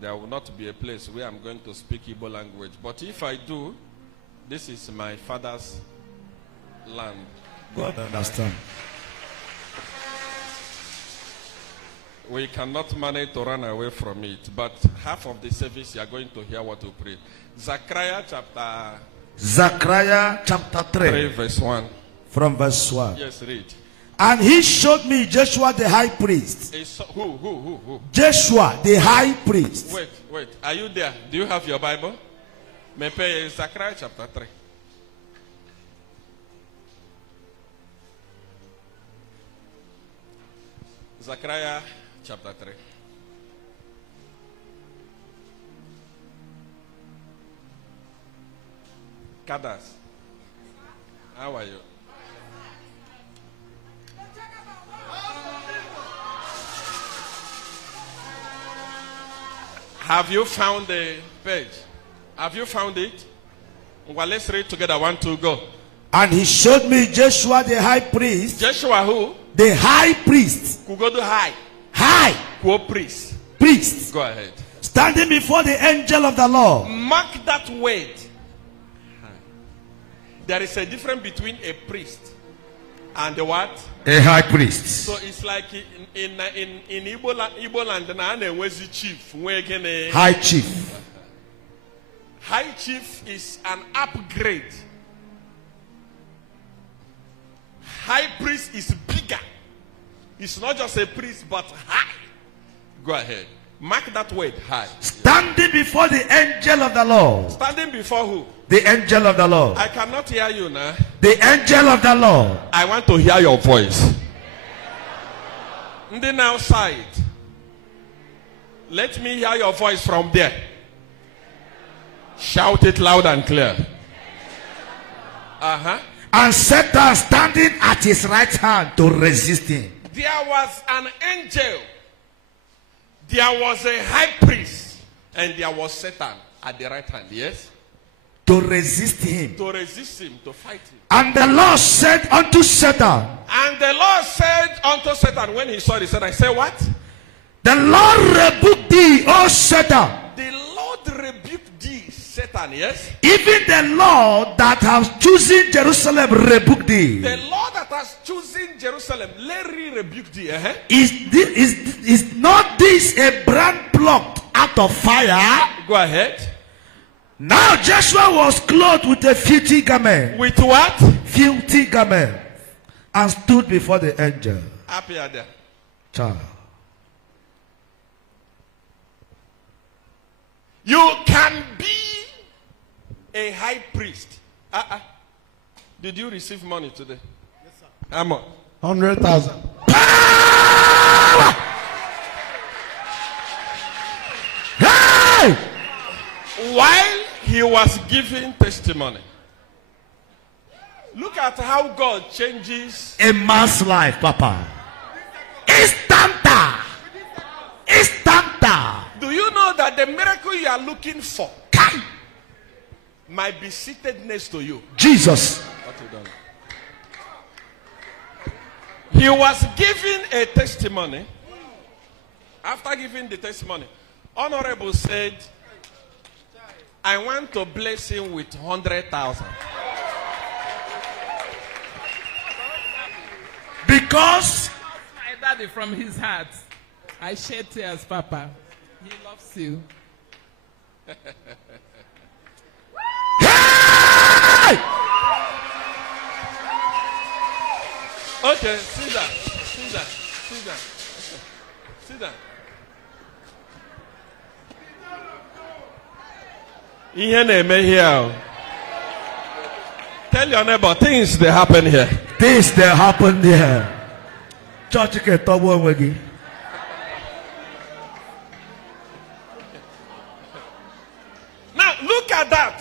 there will not be a place where I'm going to speak Igbo language. But if I do, this is my father's land. God understand. We cannot manage to run away from it. But half of the service you are going to hear what we pray. Zechariah chapter 3 verse 1. From verse 1. Yes, read. And he showed me Joshua the high priest. Who? Joshua the high priest. Wait. Are you there? Do you have your Bible? Mepe Zechariah chapter 3. Zechariah chapter 3. Kadas, how are you? Have you found the page? Have you found it? Well, let's read together. 1, 2, go. And he showed me Joshua the high priest. Joshua who? The high priest. Who go to high? High. Who priest? Priest. Go ahead. Standing before the angel of the Lord. Mark that word. There is a difference between a priest and the what? A high priest. So it's like in Igbo land, the chief. High chief. High chief is an upgrade. High priest is bigger. It's not just a priest, but high. Go ahead. Mark that word, high. Standing before the angel of the Lord. Standing before who? The angel of the Lord. I cannot hear you now. The angel of the Lord. I want to hear your voice. And then outside. Let me hear your voice from there. Shout it loud and clear. And Satan standing at his right hand to resist him. There was an angel. There was a high priest. And there was Satan at the right hand. Yes? To resist him. To resist him, to fight him. And the Lord said unto Satan. And the Lord said unto Satan, when he saw the Satan, I said what? The Lord rebuked thee, O Satan. The Lord rebuked thee, Satan, yes? Even the Lord that has chosen Jerusalem rebuked thee. The Lord that has chosen Jerusalem, Larry rebuked thee. Is not this a brand plucked out of fire? Go ahead. Now Joshua was clothed with a filthy garment. With what? Filthy garment. And stood before the angel. Happy are there. Child. You can be a high priest. Did you receive money today? Yes, sir. How much? 100,000. Hey! While he was giving testimony, look at how God changes a man's life, Papa. Instanta. Instanta. Do you know that the miracle you are looking for might be seated next to you? Jesus. What you done? He was giving a testimony. After giving the testimony, Honorable said, I want to bless him with 100,000. Because my daddy from his heart. I shed tears, Papa. He loves you. hey! Okay, sit down. Sit down. Sit down. Sit down. Here. Tell your neighbor, things they happen here. Things that happen here. Church can talk one way. Now look at that.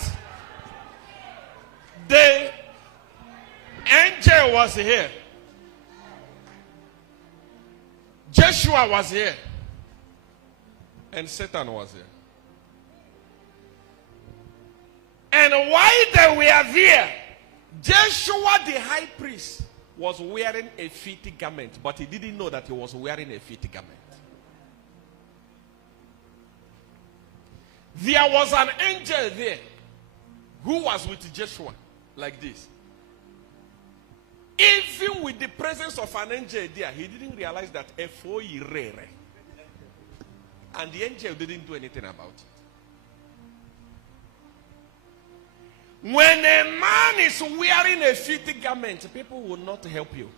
The angel was here. Joshua was here. And Satan was here. And while they were there, Joshua the high priest was wearing a filthy garment, but he didn't know that he was wearing a filthy garment. There was an angel there who was with Joshua like this. Even with the presence of an angel there, he didn't realize that F.O. Irere. And the angel didn't do anything about it. When a man is wearing a fitting garment, people will not help you.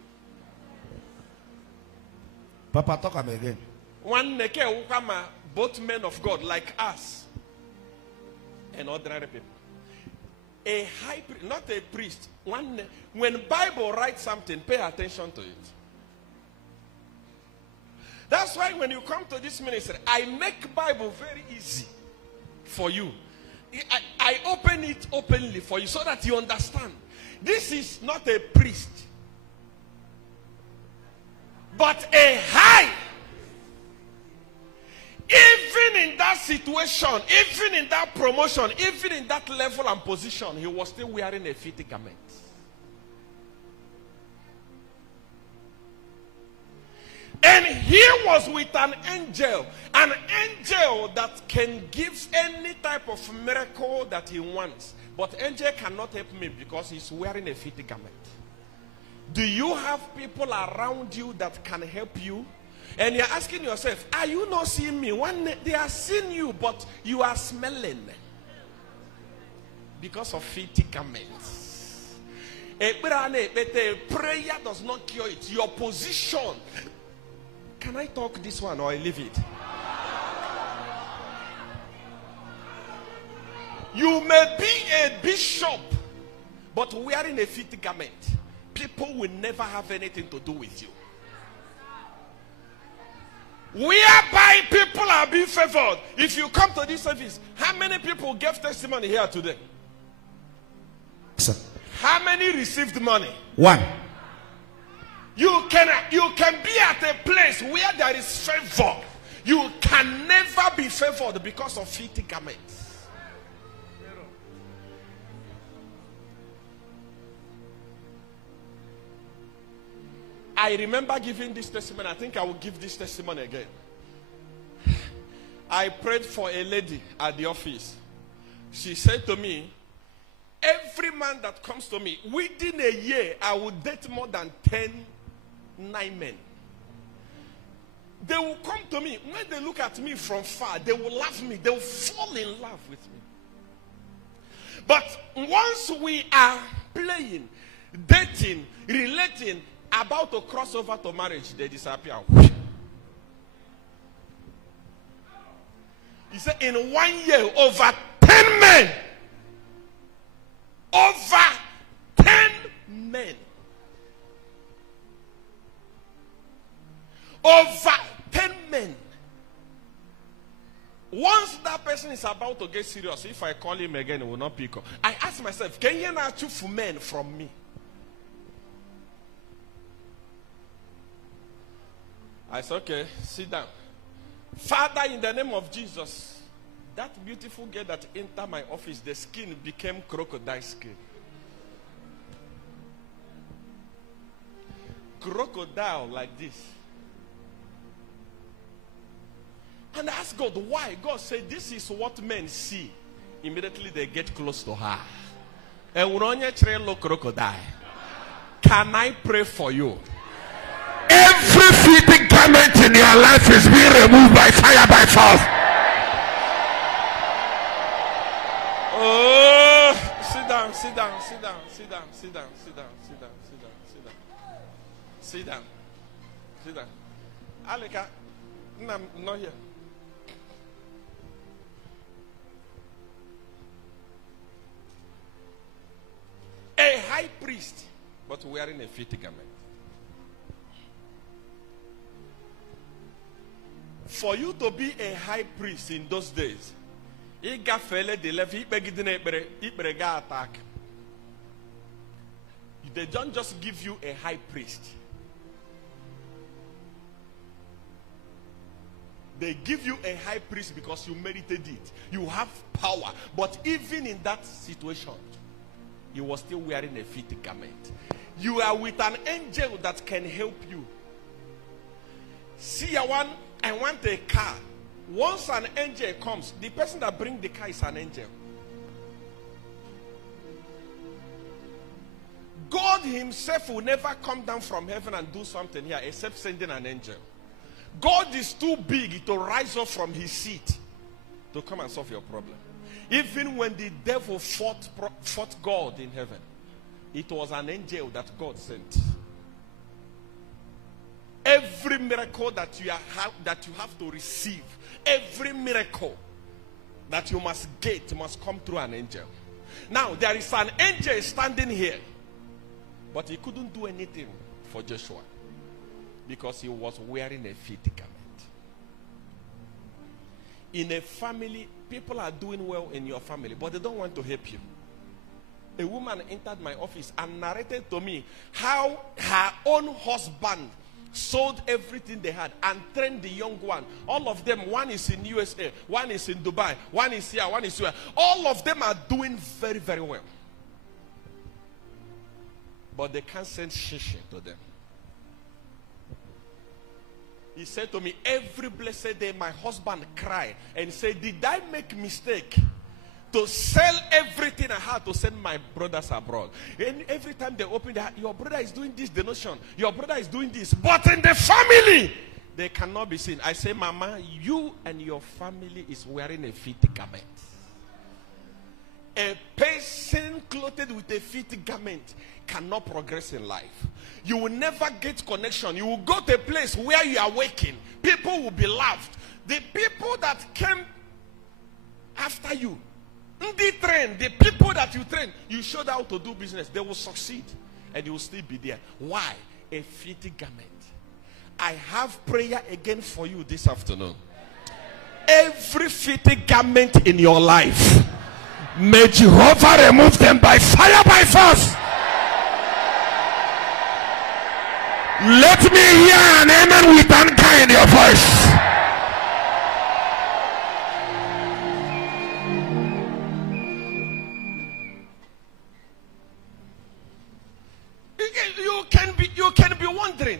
Papa, talk again. One both men of God like us and ordinary people. A high priest, not a priest. When Bible writes something, pay attention to it. That's why when you come to this ministry, I make Bible very easy for you. I open it openly for you so that you understand. This is not a priest, but a high. Even in that situation, even in that promotion, even in that level and position, he was still wearing a fitting garment. And he was with an angel that can give any type of miracle that he wants. But angel cannot help me because he's wearing a fitting garment. Do you have people around you that can help you? And you're asking yourself, are you not seeing me? They are seeing you, but you are smelling because of fitting garments. Prayer does not cure it. Your position. Can I talk this one or I leave it? You may be a bishop, but wearing a fitting garment. People will never have anything to do with you. Whereby people are being favored. If you come to this service, how many people gave testimony here today? Sir. How many received money? 1. You can be at a place where there is favor. You can never be favored because of fitting garments. I remember giving this testimony. I think I will give this testimony again. I prayed for a lady at the office. She said to me, every man that comes to me, within a year, I will date more than 10 men. They will come to me. When they look at me from far, they will love me. They will fall in love with me. But once we are playing, dating, relating, about to cross over to marriage, they disappear. He said, in 1 year, over 10 men. Over 10 men. Over 10 men. Once that person is about to get serious, if I call him again, he will not pick up. I ask myself, can you not choose men from me? I said, okay, sit down. Father, in the name of Jesus, that beautiful girl that entered my office, the skin became crocodile skin. Crocodile like this. And I asked God, why? God said, this is what men see. Immediately they get close to her. Crocodile. Can I pray for you? Every fitting garment in your life is being removed by fire, by force. Oh, sit down, sit down, sit down, sit down, sit down, sit down, sit down, sit down, sit down, sit down, sit down. Alika, I'm not here. A high priest, but wearing a fitting garment. For you to be a high priest in those days, they don't just give you a high priest. They give you a high priest because you merited it. You have power. But even in that situation, you were still wearing a fitting garment. You are with an angel that can help you. Seer1, I want a car Once an angel comes, the person that brings the car is an angel. God himself will never come down from heaven and do something here except sending an angel. God is too big to rise up from his seat to come and solve your problem. Even when the devil fought God in heaven, it was an angel that God sent. Every miracle that you have to receive, every miracle that you must get must come through an angel. Now, there is an angel standing here, but he couldn't do anything for Joshua because he was wearing a filthy garment. In a family, people are doing well in your family, but they don't want to help you. A woman entered my office and narrated to me how her own husband sold everything they had and trained the young one. All of them, one is in USA, one is in Dubai, one is here, one is here. All of them are doing very, very well. But they can't send shishi to them. He said to me, every blessed day my husband cried and said, did I make mistake to sell everything I had to send my brothers abroad? And every time they open their, your brother is doing this donation, your brother is doing this, but in the family they cannot be seen. I say, Mama, you and your family is wearing a filthy garment. A person clothed with a filthy garment cannot progress in life. You will never get connection. You will go to a place where you are working. People will be loved. The people that came after you, the people that you train, you showed how to do business, they will succeed and you will still be there. Why? A filthy garment. I have prayer again for you this afternoon. Every filthy garment in your life, may Jehovah remove them by fire, by force. Let me hear an amen with anger in your voice. You can be wondering.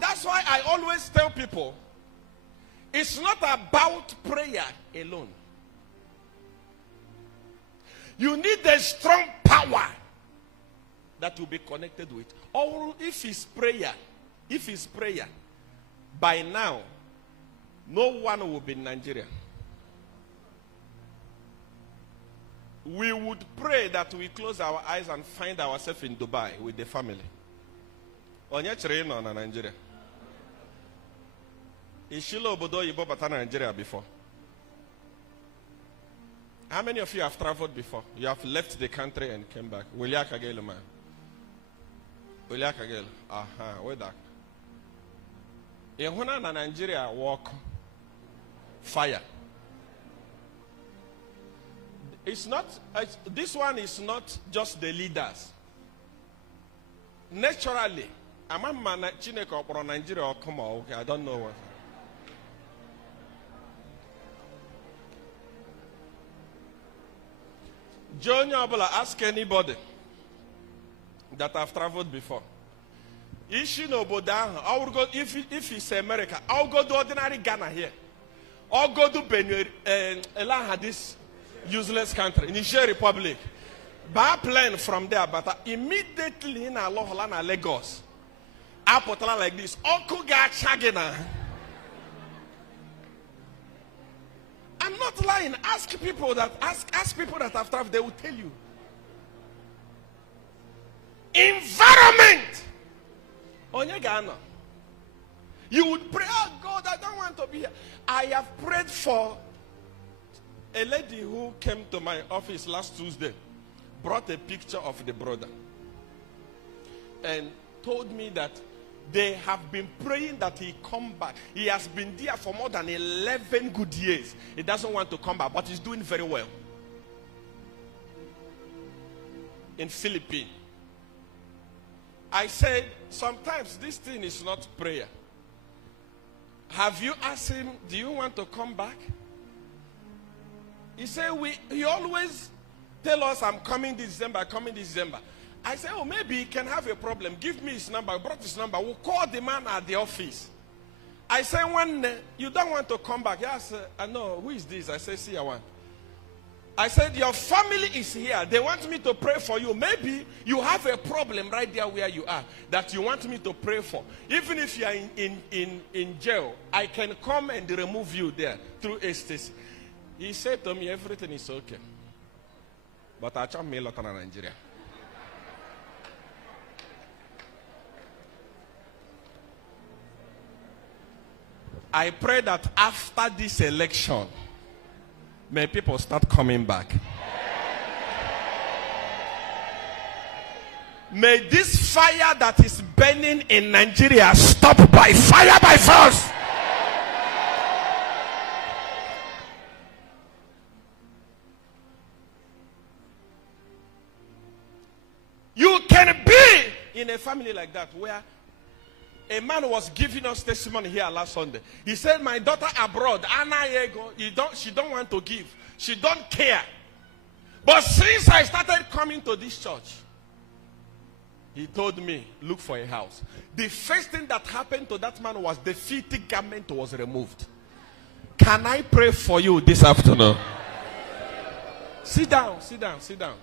That's why I always tell people, it's not about prayer alone. You need a strong power that will be connected with. Or if it's prayer, by now, no one will be in Nigeria. We would pray that we close our eyes and find ourselves in Dubai with the family. Onye chere no na Nigeria. Ishilo obodo yibo bata Nigeria before. How many of you have traveled before? You have left the country and came back. William Kagelo man. William Kagelo. Aha, where that? Yehuna na Nigeria walk fire. It's not. This one is not just the leaders. Naturally, I'm a man Chineke or Nigeria or come on. Okay, I don't know what. John Yabala, ask anybody that have traveled before. I will go if it's America. I'll go to ordinary Ghana here. I'll go to Benin, this useless country, Niger Republic. Buy a plane from there, but immediately in Lagos, I put like this. I'm not lying. Ask people that have traveled, they will tell you. Environment. Onye Ghana. You would pray, oh God, I don't want to be here. I have prayed for a lady who came to my office last Tuesday, brought a picture of the brother, and told me that they have been praying that he come back. He has been there for more than 11 good years. He doesn't want to come back, but he's doing very well. In Philippines. I said, sometimes this thing is not prayer. Have you asked him, do you want to come back? He said, he always tell us, I'm coming this December, coming this December. I said, oh, maybe he can have a problem. Give me his number. I brought his number. We'll call the man at the office. I said, when you don't want to come back. Yes, I know. Who is this? I said, Seer1. I said, your family is here. They want me to pray for you. Maybe you have a problem right there where you are that you want me to pray for. Even if you are in jail, I can come and remove you there through ecstasy. He said to me, everything is okay. But I can't mail out in Nigeria. I pray that after this election, may people start coming back. May this fire that is burning in Nigeria stop by fire by force. You can be in a family like that where a man was giving us testimony here last Sunday. He said, my daughter abroad, Anna Yego, she don't want to give. She don't care. But since I started coming to this church, he told me, look for a house. The first thing that happened to that man was the filthy garment was removed. Can I pray for you this afternoon? Sit down, sit down, sit down.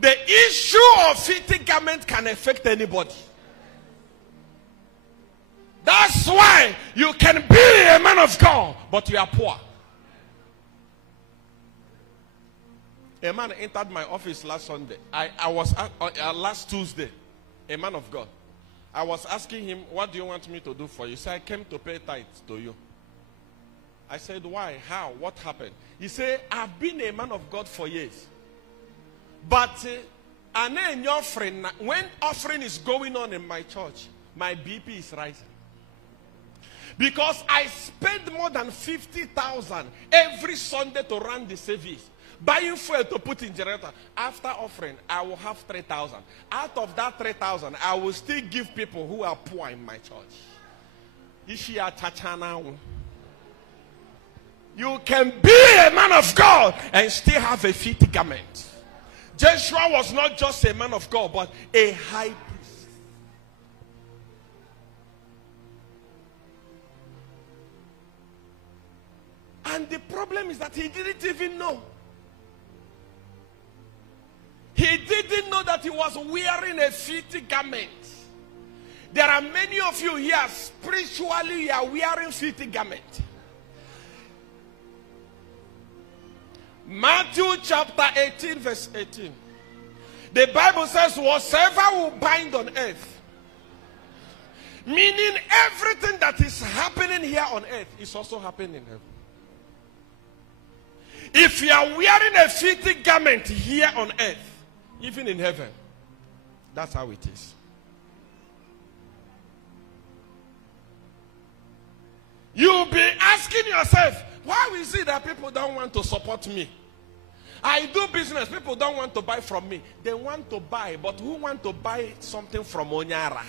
The issue of filthy garment can affect anybody. That's why you can be a man of God, but you are poor. A man entered my office last Sunday. I was last Tuesday. A man of God. I was asking him, what do you want me to do for you? He said, I came to pay tithes to you. I said, why? How? What happened? He said, I've been a man of God for years. But when offering is going on in my church, my BP is rising. Because I spend more than 50,000 every Sunday to run the service. Buying fuel to put in generator. After offering, I will have 3,000. Out of that 3,000, I will still give people who are poor in my church. You can be a man of God and still have a filthy garment. Joshua was not just a man of God, but a high priest. And the problem is that he didn't even know. He didn't know that he was wearing a filthy garment. There are many of you here, spiritually, you are wearing filthy garment. Matthew chapter 18, verse 18. The Bible says, whatsoever will bind on earth, meaning everything that is happening here on earth is also happening in heaven. If you are wearing a filthy garment here on earth, even in heaven, that's how it is. You'll be asking yourself, why is it that people don't want to support me? I do business, people don't want to buy from me. They want to buy, but who want to buy something from Onyara?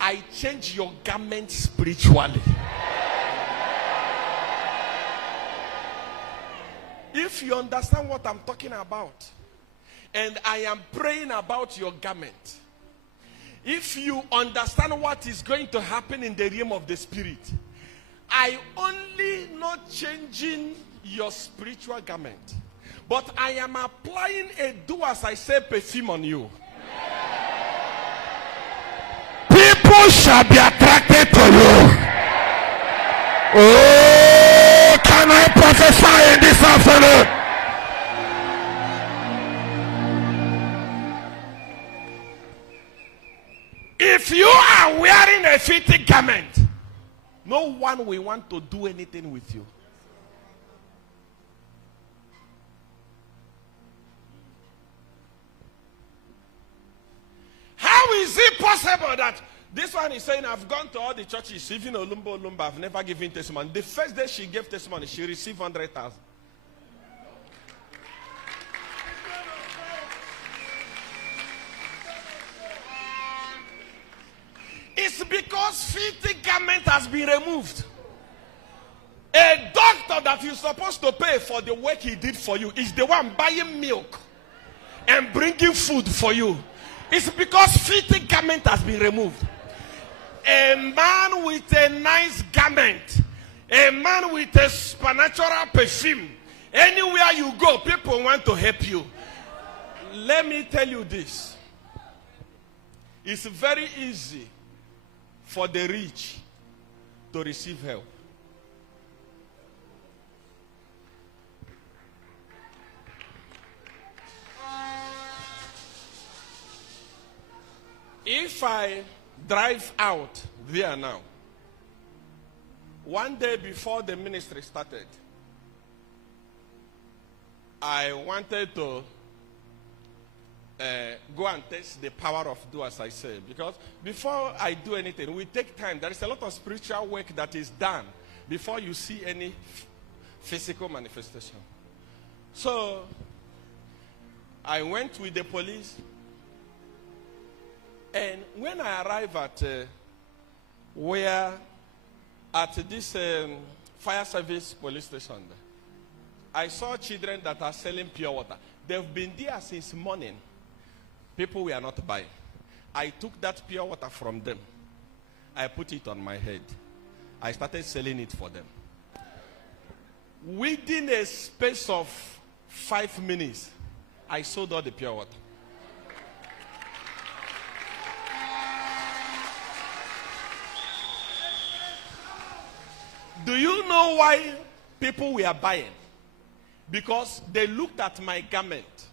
I change your garment spiritually. If you understand what I'm talking about, and I am praying about your garment, if you understand what is going to happen in the realm of the spirit, I only not changing your spiritual garment, but I am applying a do as I say perfume on you. People shall be attracted to you. Oh, can I prophesy in this afternoon? If you are wearing a filthy garment, no one will want to do anything with you. How is it possible that this one is saying, I've gone to all the churches, even Olumba, I've never given testimony. The first day she gave testimony, she received 100,000. It's because filthy garment has been removed. A doctor that you're supposed to pay for the work he did for you is the one buying milk and bringing food for you. It's because filthy garment has been removed. A man with a nice garment, a man with a supernatural perfume, anywhere you go, people want to help you. Let me tell you this. It's very easy for the rich to receive help. If I drive out there now, one day before the ministry started, I wanted to go and test the power of do as I say. Because before I do anything, we take time. There is a lot of spiritual work that is done before you see any physical manifestation. So I went with the police. And when I arrived at this fire service police station, I saw children that are selling pure water. They've been there since morning. People were not buying. I took that pure water from them. I put it on my head. I started selling it for them. Within a space of 5 minutes, I sold all the pure water. Do you know why people were buying? Because they looked at my garment.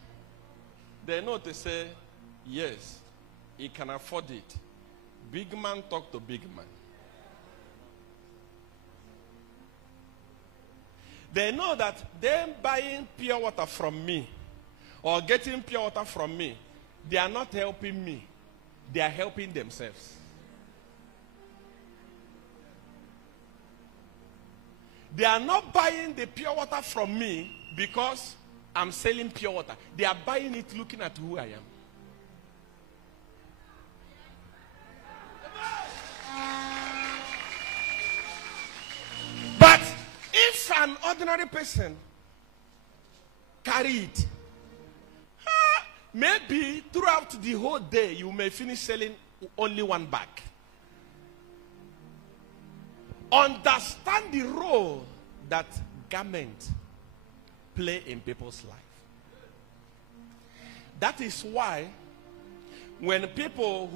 They know to say, yes, he can afford it. Big man talk to big man. They know that them buying pure water from me or getting pure water from me, they are not helping me. They are helping themselves. They are not buying the pure water from me because I'm selling pure water. They are buying it looking at who I am. But if an ordinary person carry it, maybe throughout the whole day you may finish selling only one bag. Understand the role that garment play in people's life. That is why when people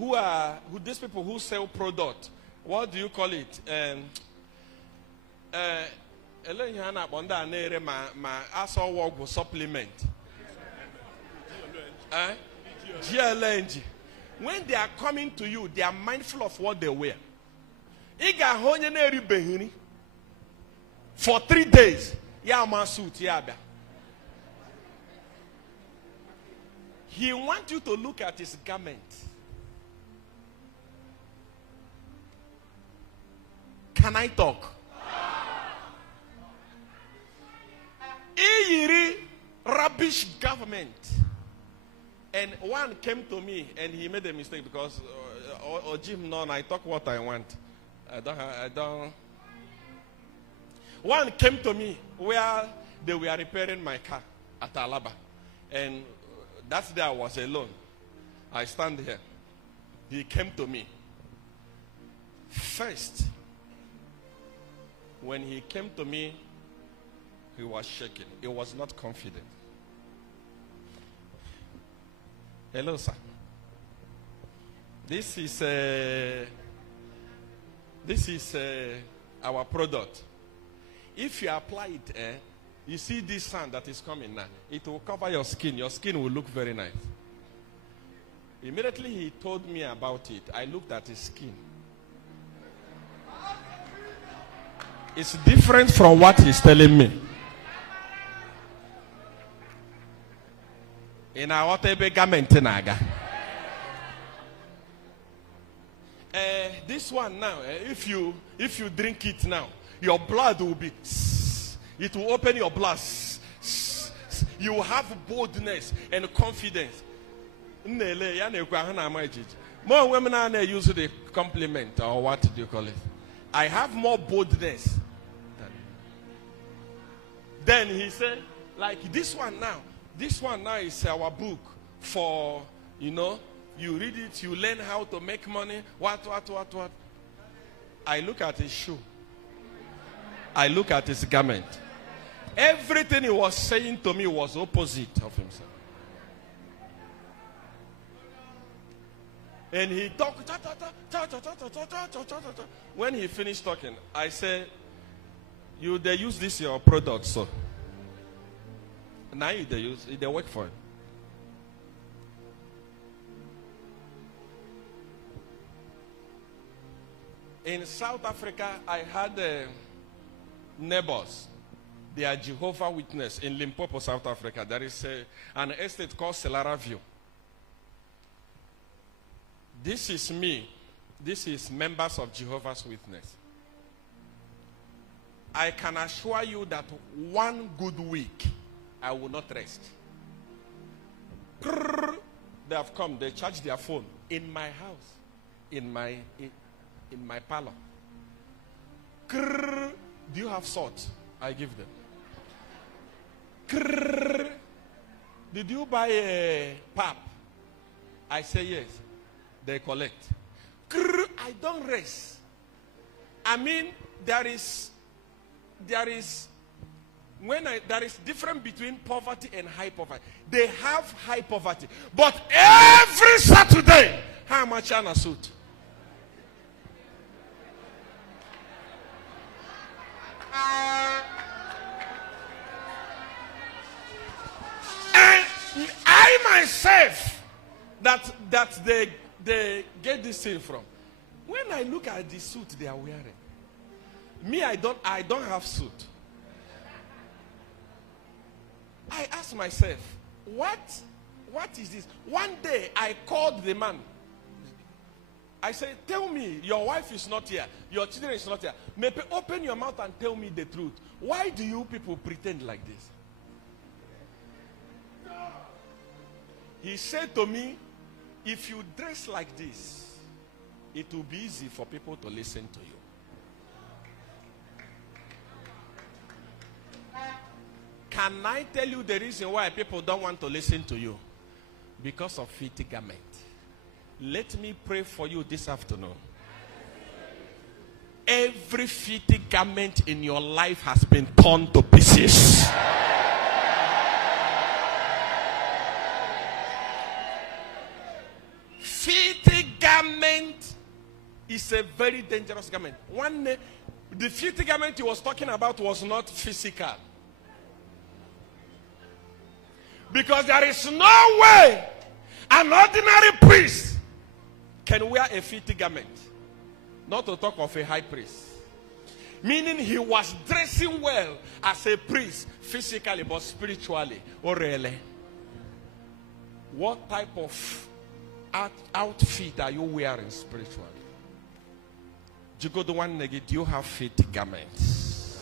these people who sell product, what do you call it? Supplement. GLNG. When they are coming to you, they are mindful of what they wear. For 3 days, he wants you to look at his garment. Can I talk? Rubbish government. And one came to me and he made a mistake because Jim, no, I talk what I want. I don't. One came to me where they were repairing my car at Alaba. And that day I was alone. I stand here. He came to me. First, when he came to me, he was shaking. He was not confident. Hello, sir. This is our product. If you apply it, you see this sun that is coming now. It will cover your skin. Your skin will look very nice. Immediately he told me about it. I looked at his skin. It's different from what he's telling me. In our garment, this one now, if you drink it now, your blood will be, it will open your blood. You will have boldness and confidence. More women are using the compliment, or what do you call it? I have more boldness. Then he said, like this one now is our book for, you read it, you learn how to make money. What? I look at his shoe. I look at his garment. Everything he was saying to me was opposite of himself. And he talked. When he finished talking, I said, they use this your product, so. Now they work for it. In South Africa, I had neighbors. They are Jehovah's Witnesses in Limpopo, South Africa. There is an estate called Selara View. This is me. This is members of Jehovah's Witnesses. I can assure you that one good week, I will not rest. They have come. They charge their phone in my house, in my parlor. Do you have salt? I give them. Did you buy a pap? I say yes. They collect. I don't rest. I mean, there is difference between poverty and high poverty. They have high poverty, but every Saturday, how much on a suit? And I myself, that they get this thing from. When I look at the suit they are wearing, me, I don't have suit. I ask myself, what is this? One day I called the man. I said, tell me, your wife is not here, your children is not here. Maybe open your mouth and tell me the truth. Why do you people pretend like this? He said to me, if you dress like this, it will be easy for people to listen to you. Can I tell you the reason why people don't want to listen to you? Because of filthy garment. Let me pray for you this afternoon. Every filthy garment in your life has been torn to pieces. Filthy garment is a very dangerous garment. The filthy garment he was talking about was not physical. Because there is no way an ordinary priest can wear a filthy garment. Not to talk of a high priest. Meaning he was dressing well as a priest, physically but spiritually. Or really? What type of outfit are you wearing spiritually? Do you go to one negative? Do you have filthy garments?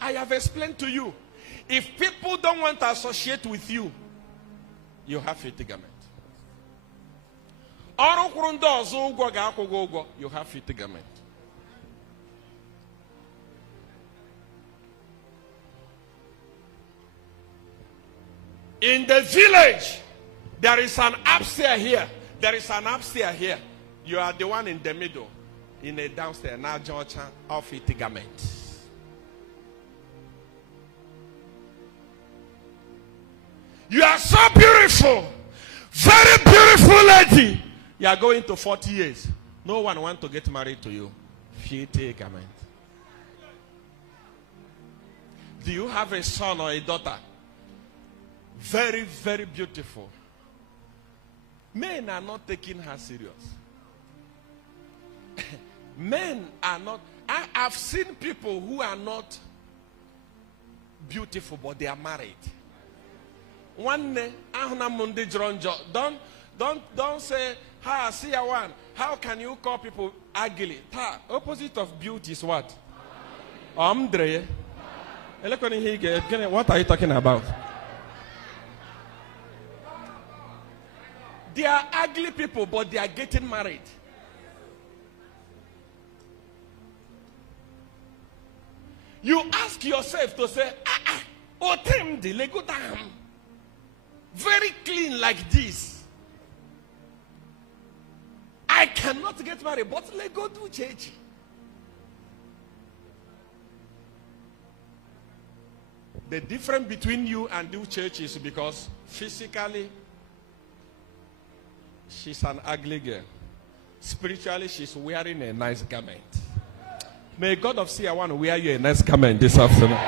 I have explained to you. If people don't want to associate with you, you have filthy garment. You have filthy garment. In the village, there is an upstairs here. There is an upstairs here. You are the one in the middle. In a downstairs. Now, Georgia, of filthy garment. You are so beautiful. Very beautiful lady. You are going to 40 years. No one wants to get married to you. Filthy garment. Do you have a son or a daughter? Very, very beautiful. Men are not taking her serious. Men are not. I've seen people who are not beautiful, but they are married. One day, don't say, "Ha, Seer1. How can you call people ugly?" Opposite of beauty is what? What are you talking about? They are ugly people, but they are getting married. You ask yourself to say, very clean like this. I cannot get married, but let go do church. The difference between you and do church is because physically, she's an ugly girl. Spiritually, she's wearing a nice garment. May God of Seer1 wear you a nice garment this afternoon.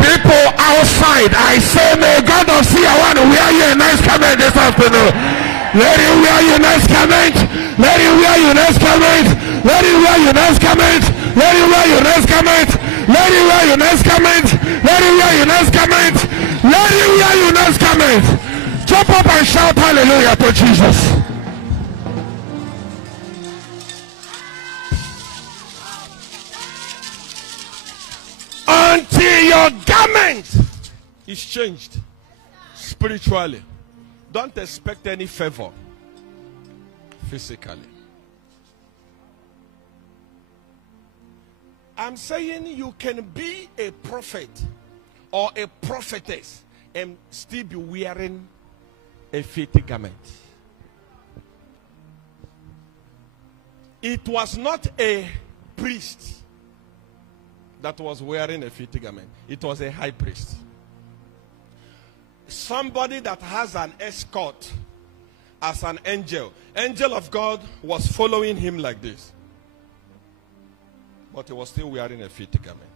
People outside, I say, may God of Seer1 wear you a nice garment this afternoon. Let him wear you a nice garment. Let him wear you a nice garment. Let him wear you a nice garment. Let him wear you a nice garment. Let him wear you a nice garment. Let him wear you a nice garment. Let him wear you a nice garment. Jump up and shout hallelujah to Jesus. Until your garment is changed spiritually, don't expect any favor physically. I'm saying you can be a prophet or a prophetess and still be wearing a filthy garment. It was not a priest that was wearing a filthy garment. It was a high priest. Somebody that has an escort as an angel. Angel of God was following him like this. But he was still wearing a filthy garment.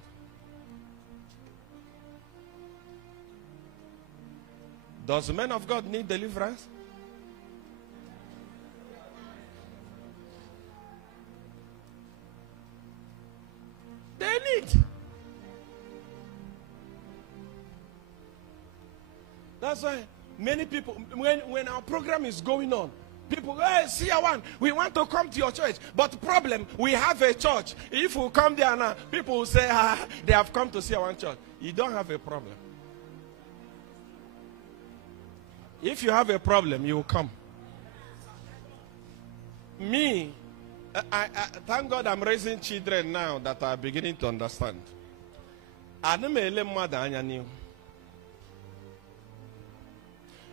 Does the man of God need deliverance? They need. That's why many people, when our program is going on, people, hey, Seer1, we want to come to your church. But problem, we have a church. If we come there now, people will say, they have come to Seer1 church. You don't have a problem. If you have a problem, you will come. Me, I thank God I'm raising children now that are beginning to understand.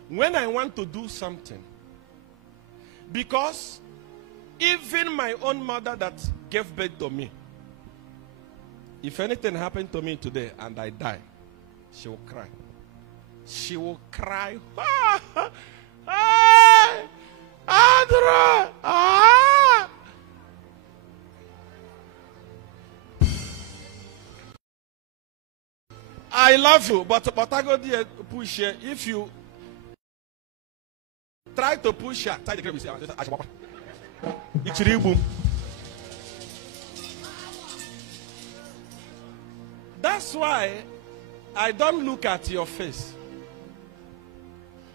When I want to do something, because even my own mother that gave birth to me, if anything happened to me today and I die, she will cry. She will cry. Andrew! I love you, but I go there push here. If you try to push her, try the grave, it's real boom. That's why I don't look at your face.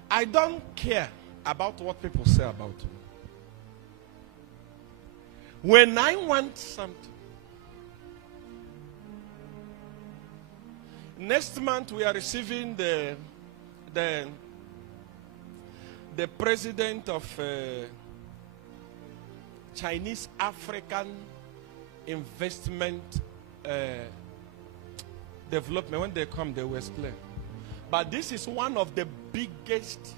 I don't care about what people say about you. When I want something, next month we are receiving the president of Chinese African investment development. When they come, they will explain. But this is one of the biggest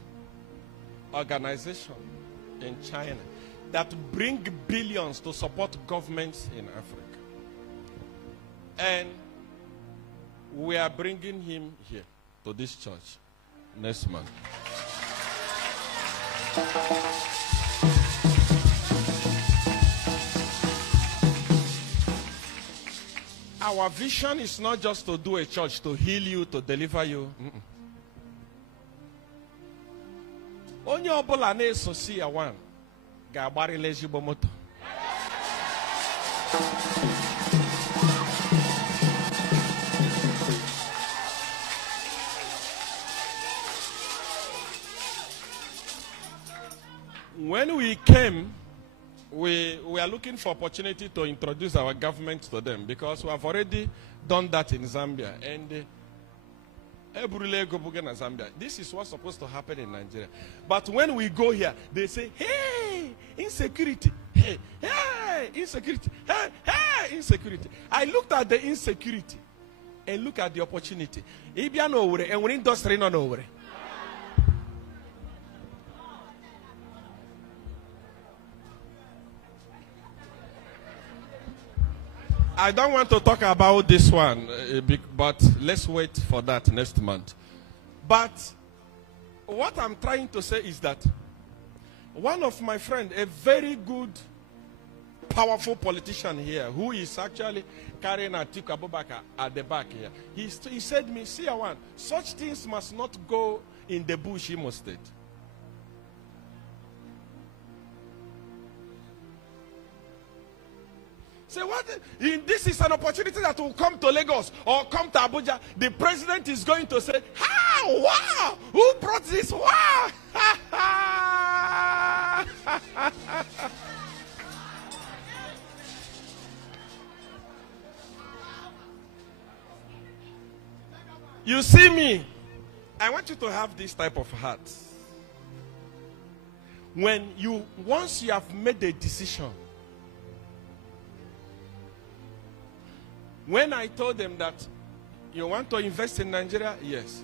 organizations in China that bring billions to support governments in Africa. And we are bringing him here to this church next month. Our vision is not just to do a church, to heal you, to deliver you. Onye ọbụla na-eso Seer1 ga-agbarịla ezigbo moto. When we came, we are looking for opportunity to introduce our government to them because we have already done that in Zambia. And Zambia. This is what's supposed to happen in Nigeria. But when we go here, they say, hey, insecurity. Hey, insecurity. Hey, insecurity. I looked at the insecurity. and look at the opportunity. If you know and we're industry not over. I don't want to talk about this one, but let's wait for that next month. But what I'm trying to say is that one of my friends, a very good, powerful politician here, who is actually carrying Atiku Abubakar at the back here, he said to me, Seer1, such things must not go in the bush, Imo State. Say what? This is an opportunity that will come to Lagos or come to Abuja. The president is going to say, "How? Wow! Who brought this? Wow!" You see me? I want you to have this type of heart. Once you have made a decision. When I told them that you want to invest in Nigeria, yes,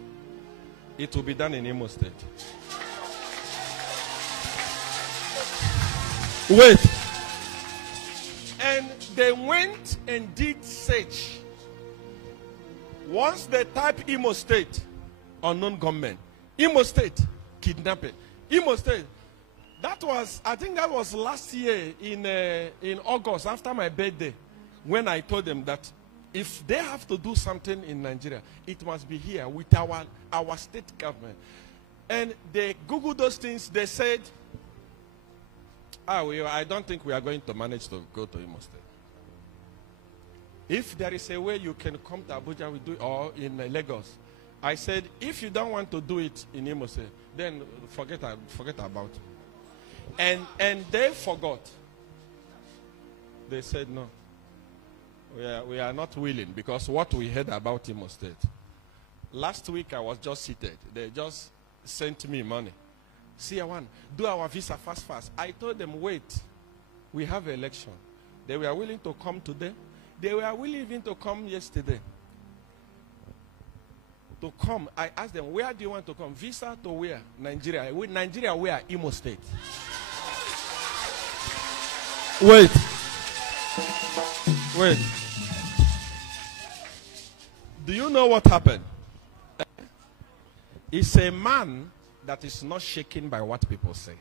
it will be done in Imo State. Wait. And they went and did search. Once they type Imo State, unknown gunmen. Imo State, kidnapping. Imo State. I think that was last year in August, after my birthday, when I told them that if they have to do something in Nigeria, it must be here with our state government. And they Googled those things. They said, I don't think we are going to manage to go to Imo State. If there is a way you can come to Abuja, we do it, or in Lagos. I said, if you don't want to do it in Imo State, then forget about it. And they forgot. They said no. We are not willing, because what we heard about Imo State. Last week I was just seated. They just sent me money. Seer1, do our visa fast. I told them, wait, we have an election. They were willing to come today. They were willing even to come yesterday. To come, I asked them, where do you want to come? Visa to where? Nigeria. Nigeria where? Imo State. Wait. Do you know what happened? It's a man that is not shaken by what people say.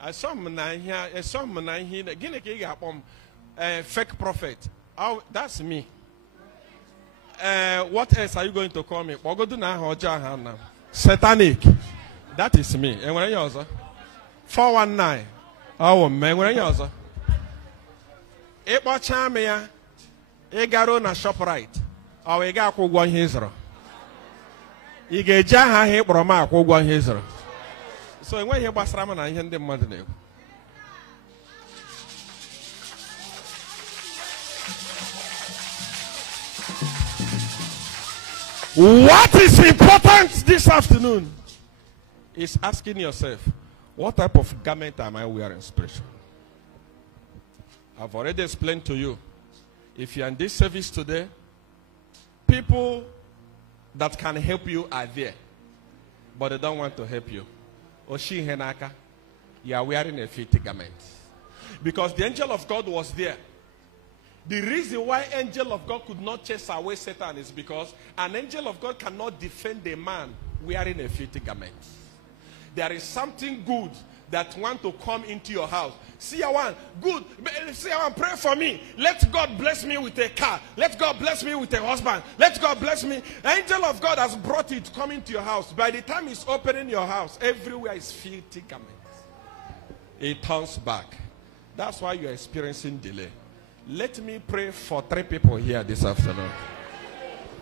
I saw here, fake prophet. Oh, that's me. What else are you going to call me? Satanic. That is me. And when are you 419. Oh, man, when are you Ebo chamia, egaro na ShopRite, or ega kwugwo ihe zoro. I ga-eji aha ha ịkpọrọ m akwụ ụgwọ ihe zoro. So enweghị ihe gbasara m na ihe ndị mmadụ na-ekwu. What is important this afternoon is asking yourself, what type of garment am I wearing spiritually? I've already explained to you. If you're in this service today, people that can help you are there, but they don't want to help you. Oshi Henaka, you are wearing a filthy garment. Because the angel of God was there. The reason why angel of God could not chase away Satan is because an angel of God cannot defend a man wearing a filthy garment. There is something good that want to come into your house. Seer1, good. Seer1, pray for me. Let God bless me with a car. Let God bless me with a husband. Let God bless me. The angel of God has brought it coming to your house. By the time it's opening your house, everywhere is filthy garments. It turns back. That's why you're experiencing delay. Let me pray for 3 people here this afternoon.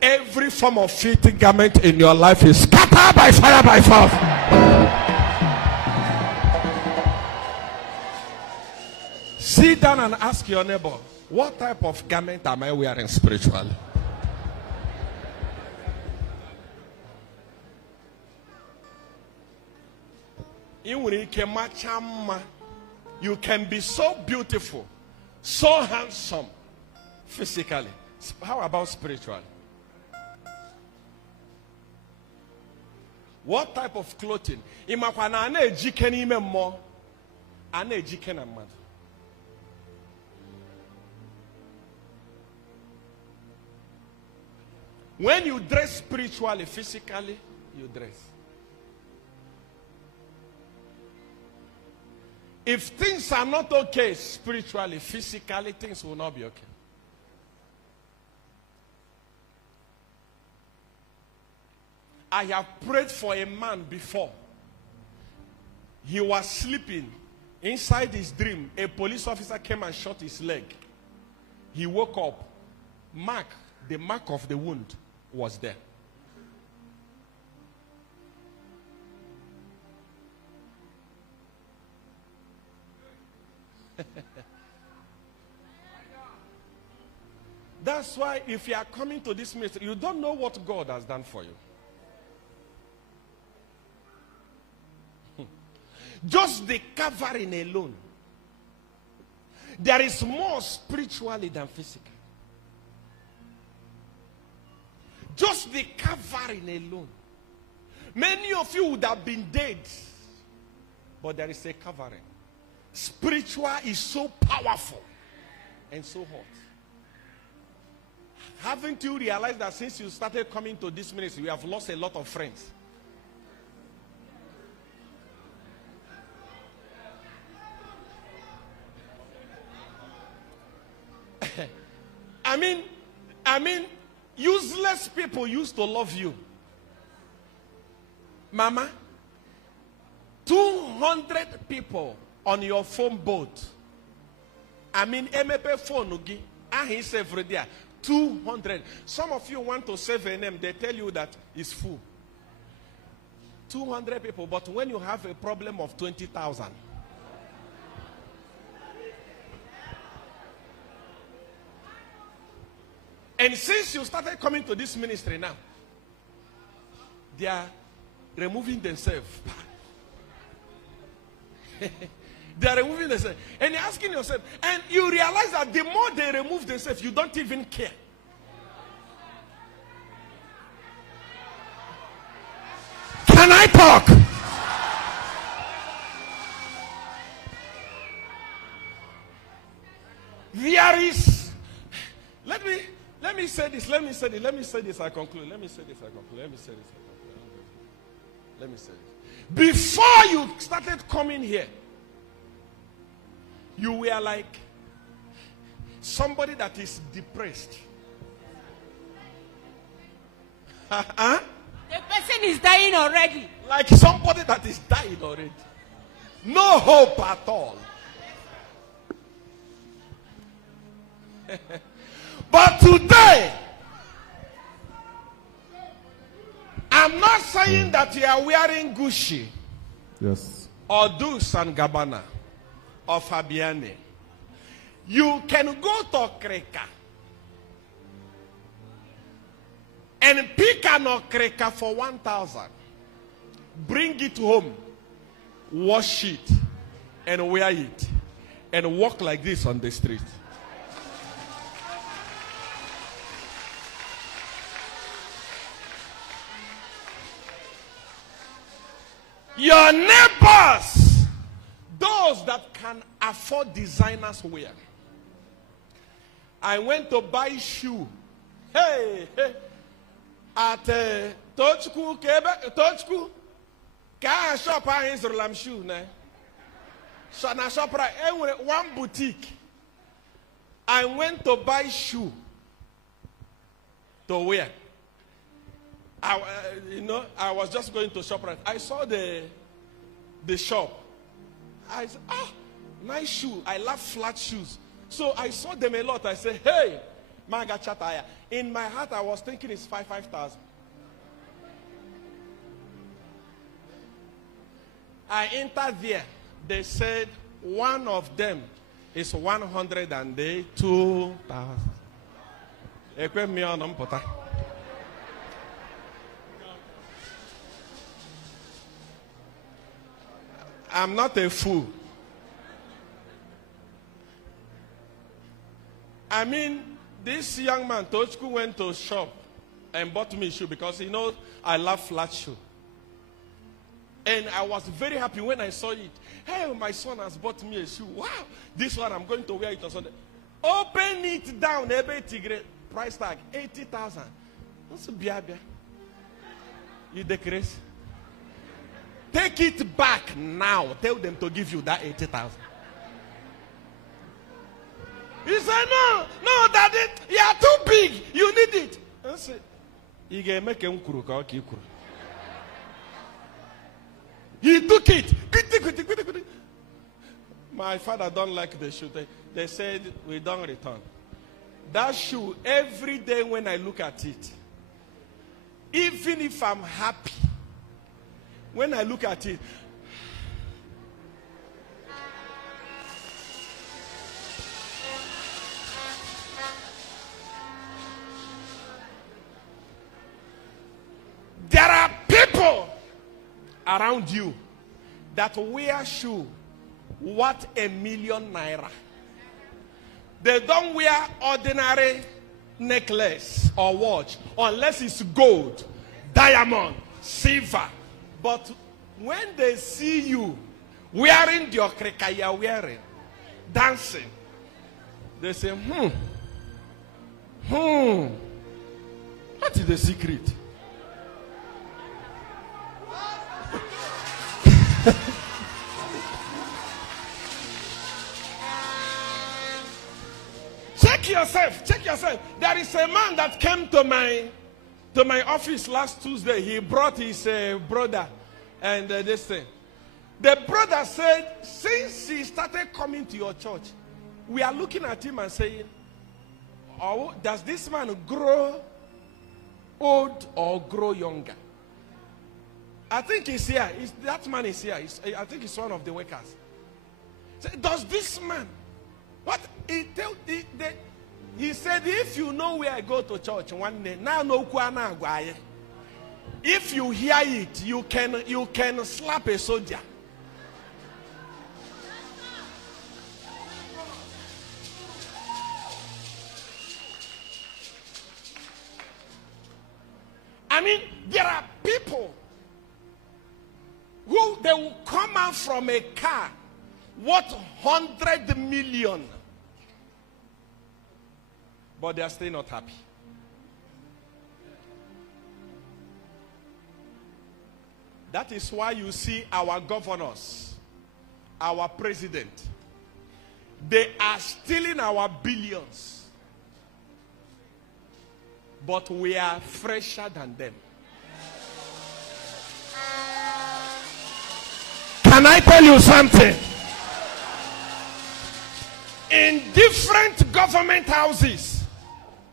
Every form of filthy garment in your life is scattered by fire, by force. Sit down and ask your neighbor, what type of garment am I wearing spiritually? You can be so beautiful, so handsome physically. How about spiritually? What type of clothing? Imakwana ana ejike n'ime mmụọ, ana ejike na mmadụ. When you dress spiritually, physically, you dress. If things are not okay spiritually, physically, things will not be okay. I have prayed for a man before. He was sleeping. Inside his dream, a police officer came and shot his leg. He woke up. The mark of the wound was there. That's why if you are coming to this ministry, you don't know what God has done for you. Just the covering alone. There is more spiritually than physical. Just the covering alone. Many of you would have been dead, but there is a covering. Spiritual is so powerful and so hot. Haven't you realized that since you started coming to this ministry, we have lost a lot of friends? I mean, useless people used to love you. Mama, 200 people on your phone boat. MP phone ugi. He save there. 200. Some of you want to save a name, they tell you that it's full. 200 people, but when you have a problem of 20,000. And since you started coming to this ministry now, they are removing themselves. They are removing themselves. And you're asking yourself, and you realize that the more they remove themselves, you don't even care. Can I talk? There is, let me say this, I conclude. Before you started coming here, you were like somebody that is depressed. The person is dying already. Like somebody that is dying already. No hope at all. But today, I'm not saying that you are wearing Gucci. Yes. Or Dulce and Gabbana. Or Fabiani. You can go to Kreka and pick an okreka for 1,000. Bring it home. Wash it. And wear it. And walk like this on the street. Your neighbors, those that can afford designers wear. I went to buy shoe. Hey. At Tochku, ka shop I Israel shoe ne. So na shop one boutique. I went to buy shoe to wear. I was just going to ShopRite. I saw the shop. I said, nice shoe. I love flat shoes. So I saw them a lot. I said, hey, Maga Chataya. In my heart, I was thinking it's 5,000. I entered there. They said one of them is 102,000. I'm not a fool. I mean, this young man, Tochku, went to shop and bought me a shoe because he knows I love flat shoe. And I was very happy when I saw it. Hey, my son has bought me a shoe. Wow, this one I'm going to wear it on Sunday. Open it down, price tag 80,000. What's a biabia? You decrease. Take it back now. Tell them to give you that 80,000. He said, no, daddy, you are too big. You need it. I said, he took it. My father don't like the shoe. They said, we don't return. That shoe, every day when I look at it, even if I'm happy, when I look at it, there are people around you that wear shoe worth ₦1 million. They don't wear ordinary necklace or watch unless it's gold, diamond, silver. But when they see you wearing the okrika you're wearing, dancing, they say, what is the secret? Check yourself. There is a man that came to my office last Tuesday. He brought his brother and this thing. The brother said, since he started coming to your church, we are looking at him and saying, oh, does this man grow old or grow younger? I think he's here. That man is here. I think he's one of the workers. So, does this man, what he said, if you know where I go to church one day, now no kwana agwaye. If you hear it, you can slap a soldier. I mean, there are people who they will come out from a car worth 100 million, but they are still not happy. That is why you see our governors, our president, they are stealing our billions, but we are fresher than them. Can I tell you something? In different government houses,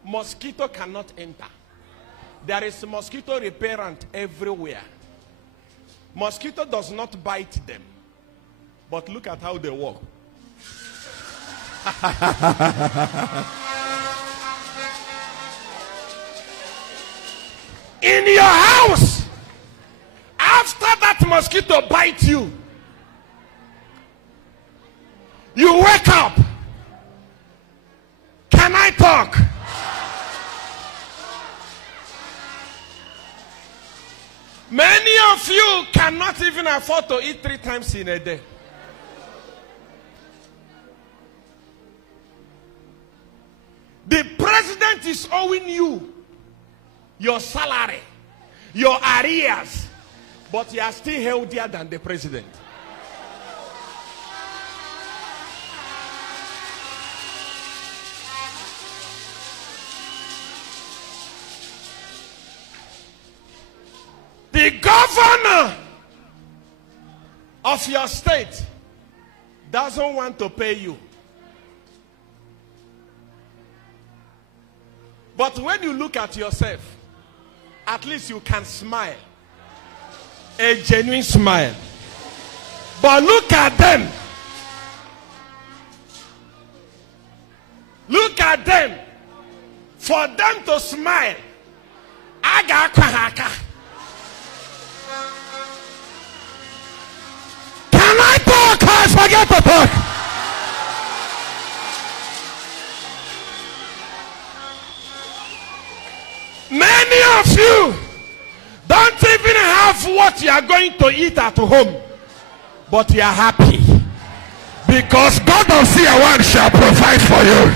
mosquito cannot enter. There is mosquito repellent everywhere. Mosquito does not bite them. But look at how they walk. In your house, after that mosquito bites you, you wake up. Can I talk? Many of you cannot even afford to eat 3 times in a day. The president is owing you your salary, your arrears, but you are still healthier than the president. The governor of your state doesn't want to pay you. But when you look at yourself, at least you can smile. A genuine smile. But look at them. Look at them. For them to smile, aga kwahaka. Can I talk? I forget to talk. of you don't even have what you are going to eat at home, but you are happy because God of Seer1 shall provide for you.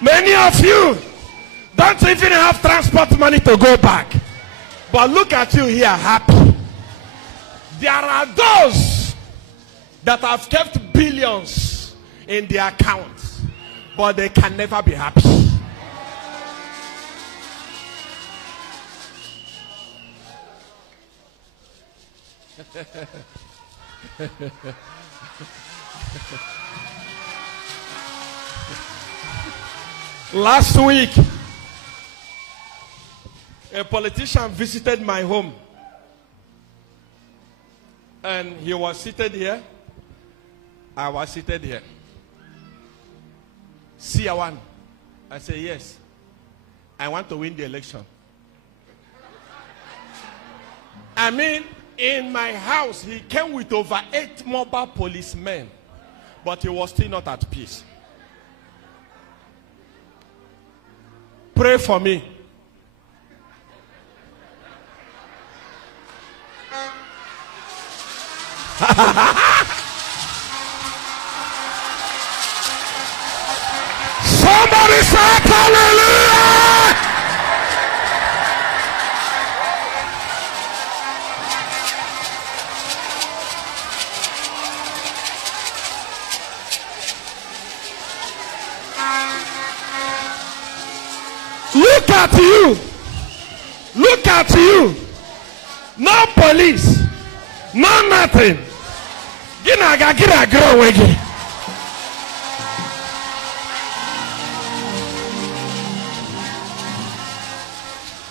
Many of you don't even have transport money to go back, but look at you here, happy. There are those that have kept billions in their accounts, but they can never be happy. Last week, a politician visited my home, and he was seated here. I was seated here. Seer1. I say, yes. I want to win the election. I mean, in my house, he came with over 8 mobile policemen, but he was still not at peace. Pray for me. Somebody shout hallelujah! Look at you. Look at you. No police. No nothing.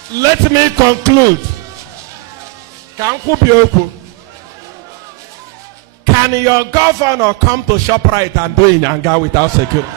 Let me conclude. Can your governor come to ShopRite and do Inyanga without security?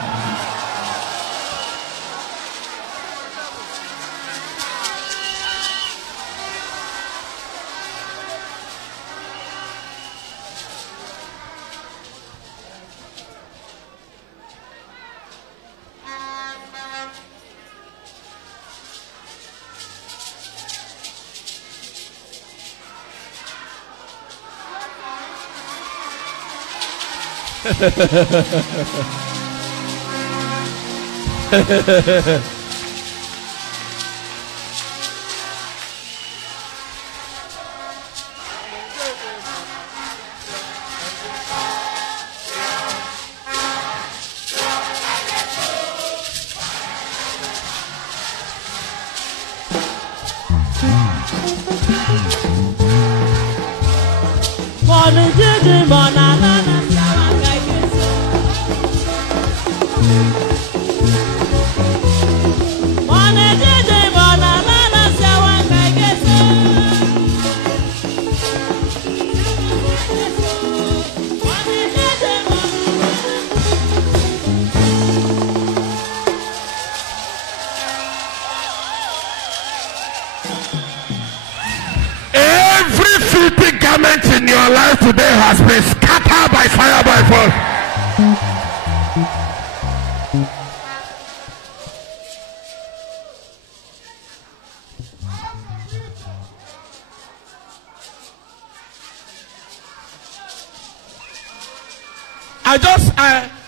In your life today has been scattered by fire, by force.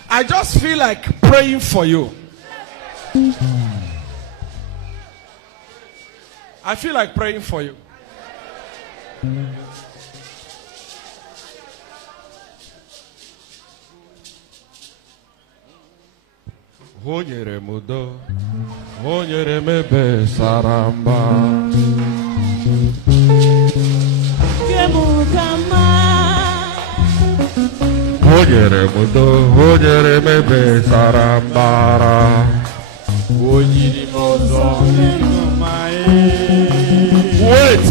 I just feel like praying for you. I feel like praying for you. Onyere mudo, onyere mebe saramba. Onyere mudo, onyere mebe sarambara. Onyere mudo, wait.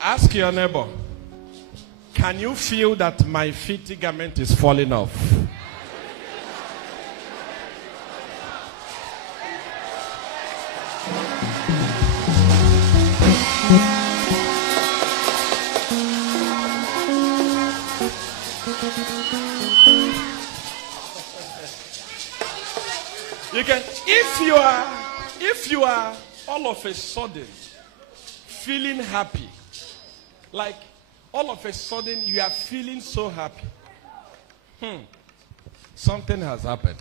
Ask your neighbor. Can you feel that my fitting garment is falling off? You can, if you are all of a sudden feeling happy, like all of a sudden you are feeling so happy, something has happened.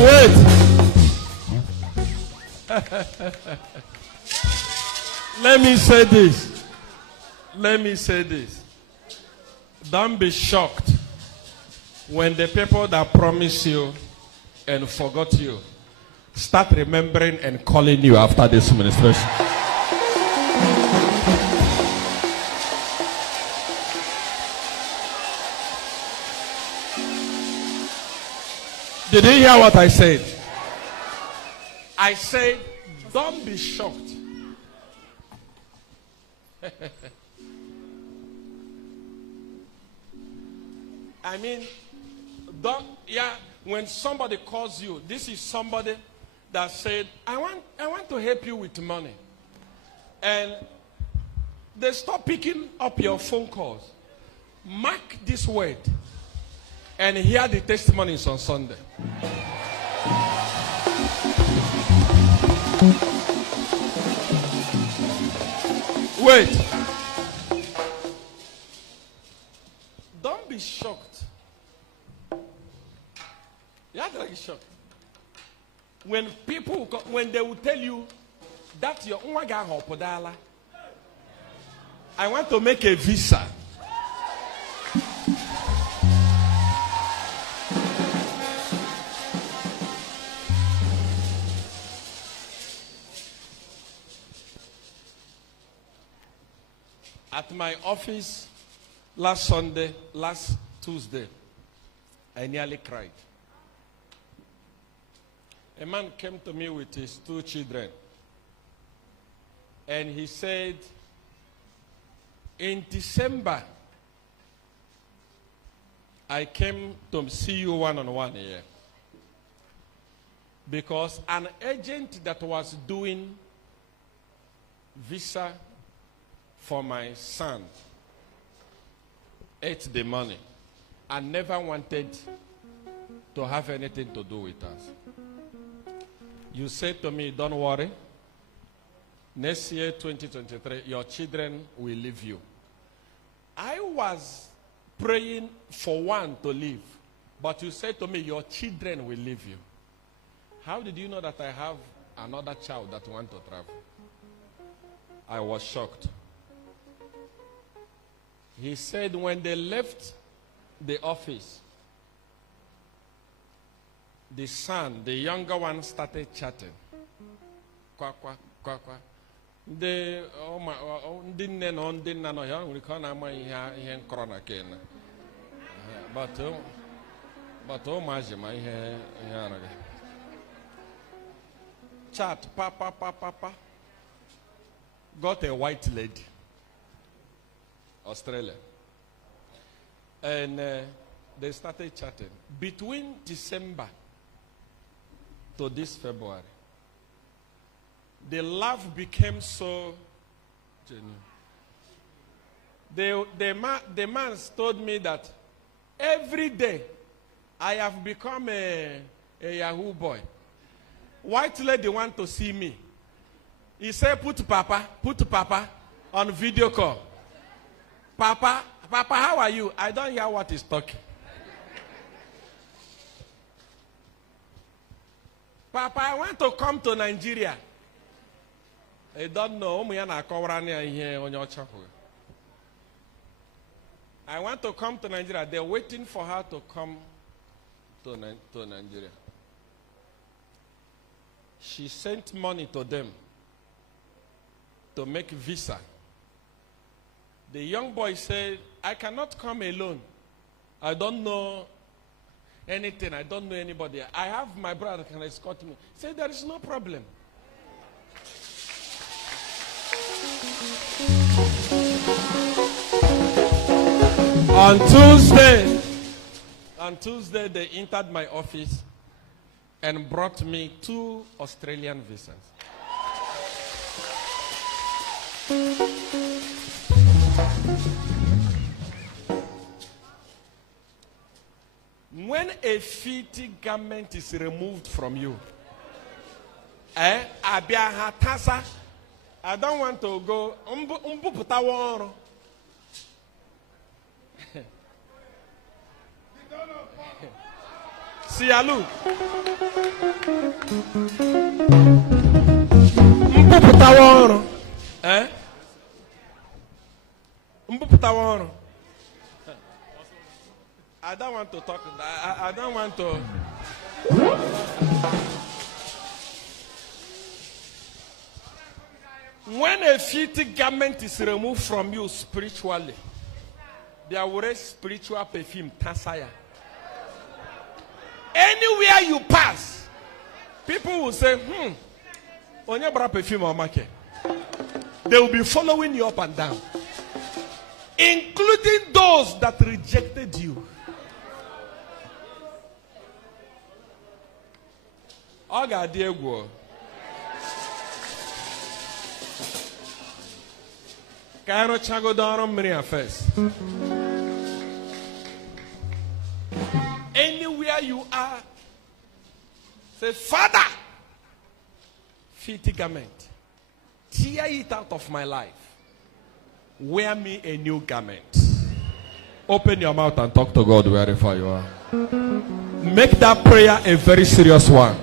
Wait. Let me say this. Let me say this. Don't be shocked when the people that promised you and forgot you start remembering and calling you after this ministration. Did you hear what I said? I said, don't be shocked. I mean, when somebody calls you, this is somebody that said, I want to help you with money. And they stop picking up your phone calls. Mark this word and hear the testimonies on Sunday. Wait. Don't be shocked. You have to be shocked. When people, when they will tell you that your I want to make a visa. At my office last Tuesday, I nearly cried. A man came to me with his 2 children. And he said, in December, I came to see you one-on-one here. Because an agent that was doing visa for my son ate the money and never wanted to have anything to do with us. You said to me, don't worry. Next year, 2023, your children will leave you. I was praying for one to leave. But you said to me, your children will leave you. How did you know that I have another child that wants to travel? I was shocked. He said when they left the office, the son, the younger one, started chatting. Kwa, kwa, kwa, kwa. But chat, papa, got a white lady, Australia, and they started chatting. Between December to this February, the love became so genuine. The man told me that every day I have become a Yahoo boy. White lady want to see me. He said, put Papa on video call. Papa, how are you? I don't hear what he's talking. Papa, I want to come to Nigeria. I don't know. I want to come to Nigeria. They're waiting for her to come to Nigeria. She sent money to them to make visa. The young boy said, I cannot come alone. I don't know anything. I don't know anybody. I have my brother can escort me. He said, there is no problem. On Tuesday, they entered my office and brought me 2 Australian visas. When a filthy garment is removed from you, I don't want to go. See, look. I don't want to talk. I don't want to. When a filthy garment is removed from you spiritually, there will be spiritual perfume, Tasaya. Anywhere you pass, people will say, on your perfume or market. They will be following you up and down, including those that rejected you. Oga Diego. Cairo Chago Doron Maria first. Anywhere you are, say, Father, filthy garment, tear it out of my life. Wear me a new garment. Open your mouth and talk to God wherever you are. Make that prayer a very serious one.